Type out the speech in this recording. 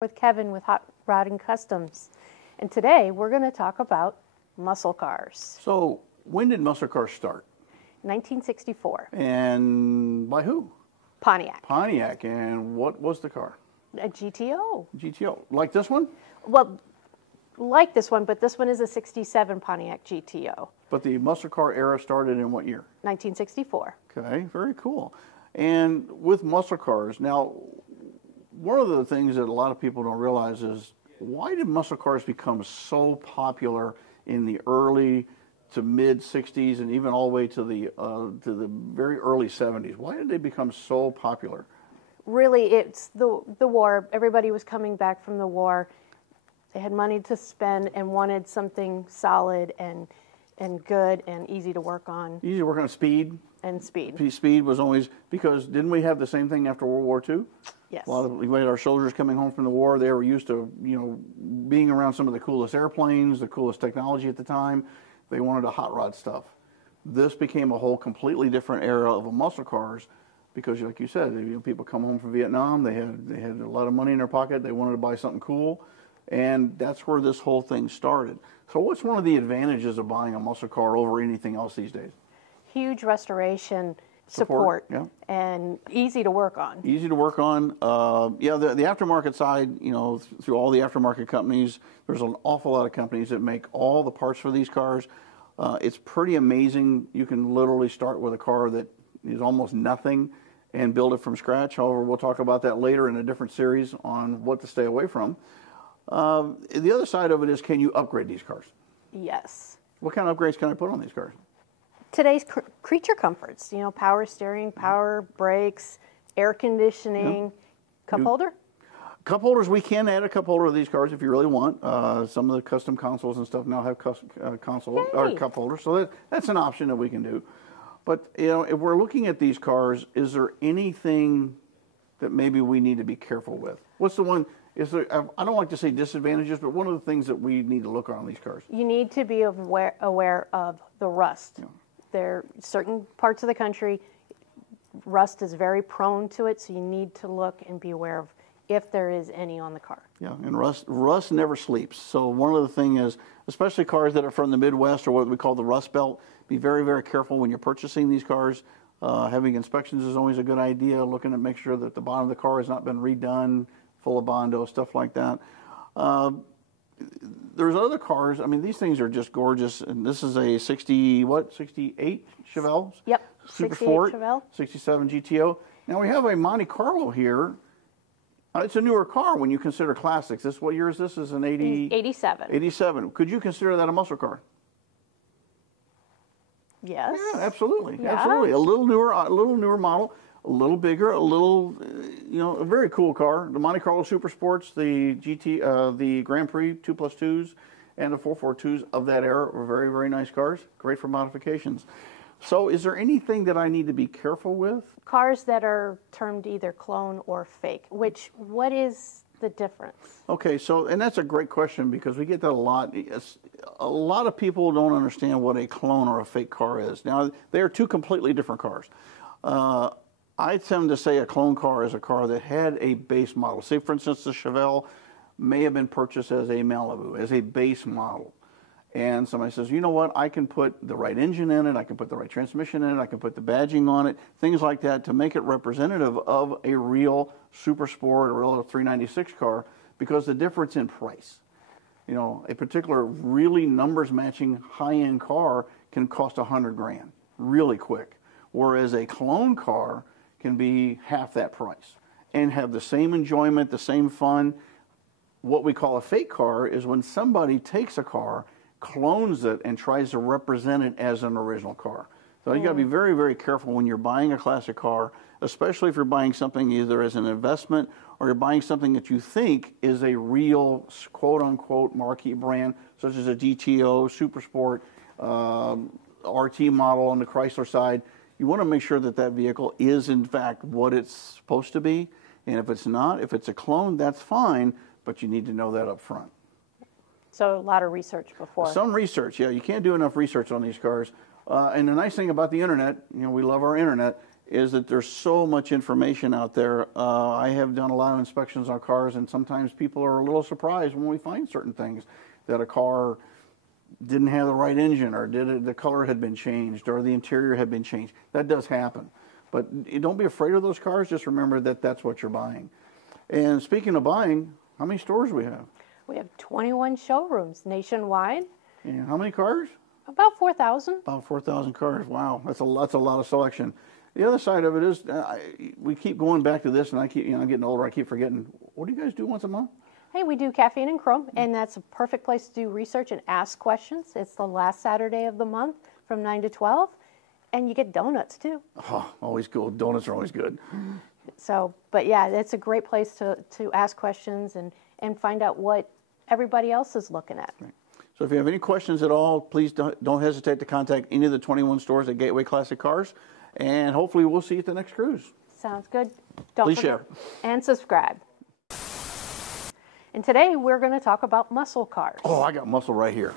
With Kevin with Hot Rodding Customs. And today we're going to talk about muscle cars. So, when did muscle cars start? 1964. And by who? Pontiac. Pontiac. And what was the car? A GTO. GTO. Like this one? Well, like this one, but this one is a 67 Pontiac GTO. But the muscle car era started in what year? 1964. Okay, very cool. And with muscle cars, now, one of the things that a lot of people don't realize is, why did muscle cars become so popular in the early to mid 60s and even all the way to the very early 70s? Why did they become so popular? Really, it's the war. Everybody was coming back from the war. They had money to spend and wanted something solid and good and easy to work on. Easy to work on. Speed. And speed. Speed was always, because didn't we have the same thing after World War II? Yes. We had our soldiers coming home from the war. They were used to, being around some of the coolest airplanes, the coolest technology at the time. They wanted a hot rod stuff. This became a whole completely different era of muscle cars, because, like you said, people come home from Vietnam. They had a lot of money in their pocket. They wanted to buy something cool, and that's where this whole thing started. So, what's one of the advantages of buying a muscle car over anything else these days? Huge restoration support, yeah. And easy to work on. Easy to work on. The aftermarket side, through all the aftermarket companies, there's an awful lot of companies that make all the parts for these cars. It's pretty amazing. You can literally start with a car that is almost nothing and build it from scratch. However, we'll talk about that later in a different series on what to stay away from. The other side of it is, can you upgrade these cars? Yes. What kind of upgrades can I put on these cars? Today's creature comforts, power steering, power brakes, air conditioning, cup holder? Cup holders, we can add a cup holder to these cars if you really want. Some of the custom consoles and stuff now have cup holders, so that's an option that we can do. But, if we're looking at these cars, is there anything that maybe we need to be careful with? What's the one? I don't like to say disadvantages, but one of the things that we need to look on these cars. You need to be aware of the rust. Yeah. There are certain parts of the country, rust is very prone to it, so you need to look and be aware of if there is any on the car. Yeah, and rust never sleeps. So one of the things is, especially cars that are from the Midwest or what we call the Rust Belt, be very, very careful when you're purchasing these cars. Having inspections is always a good idea, looking to make sure that the bottom of the car has not been redone, full of Bondo, stuff like that. There's other cars. I mean, these things are just gorgeous. And this is a 68 Chevelle? Yep. Super Sport. Chevelle. 67 GTO. Now we have a Monte Carlo here. It's a newer car when you consider classics. What year is this? This is an 87. 87. Could you consider that a muscle car? Yes. Yeah, absolutely. Yeah. Absolutely. A little newer model. A little bigger, a very cool car. The Monte Carlo Super Sports, the the Grand Prix 2+2s, and the 442s of that era were very, very nice cars. Great for modifications. So, is there anything that I need to be careful with? Cars that are termed either clone or fake. What is the difference? Okay, and that's a great question, because we get that a lot. A lot of people don't understand what a clone or a fake car is. Now, they are two completely different cars. I tend to say a clone car is a car that had a base model. Say, for instance, the Chevelle may have been purchased as a Malibu, as a base model. And somebody says, you know what, I can put the right engine in it, I can put the right transmission in it, I can put the badging on it, things like that to make it representative of a real Super Sport or a real 396 car, because the difference in price. A particular really numbers matching high-end car can cost $100,000 really quick. Whereas a clone car can be half that price and have the same enjoyment, the same fun. What we call a fake car is when somebody takes a car, clones it, and tries to represent it as an original car. So you got to be very, very careful when you're buying a classic car, especially if you're buying something either as an investment or you're buying something that you think is a real quote-unquote marquee brand, such as a GTO, Super Sport, RT model on the Chrysler side. You want to make sure that that vehicle is, in fact, what it's supposed to be. And if it's not, if it's a clone, that's fine, but you need to know that up front. So a lot of research before. Some research, yeah. You can't do enough research on these cars. And the nice thing about the internet, we love our internet, is that there's so much information out there. I have done a lot of inspections on cars, and sometimes people are a little surprised when we find certain things, that a car didn't have the right engine, or the color had been changed, or the interior had been changed. That does happen. But don't be afraid of those cars. Just remember that that's what you're buying. And speaking of buying, how many stores do we have? We have 21 showrooms nationwide. And how many cars? About 4,000. About 4,000 cars. Wow, that's a lot of selection. The other side of it is, we keep going back to this, and I keep, I'm getting older. I keep forgetting. What do you guys do once a month? Hey, we do Caffeine and Chrome, and that's a perfect place to do research and ask questions. It's the last Saturday of the month from 9 to 12, and you get donuts too. Oh, always cool. Donuts are always good. So, but yeah, it's a great place to ask questions and find out what everybody else is looking at. Right. So if you have any questions at all, please don't hesitate to contact any of the 21 stores at Gateway Classic Cars, and hopefully we'll see you at the next cruise. Sounds good. Don't Please forget, share. and subscribe. And today we're going to talk about muscle cars. Oh, I got muscle right here.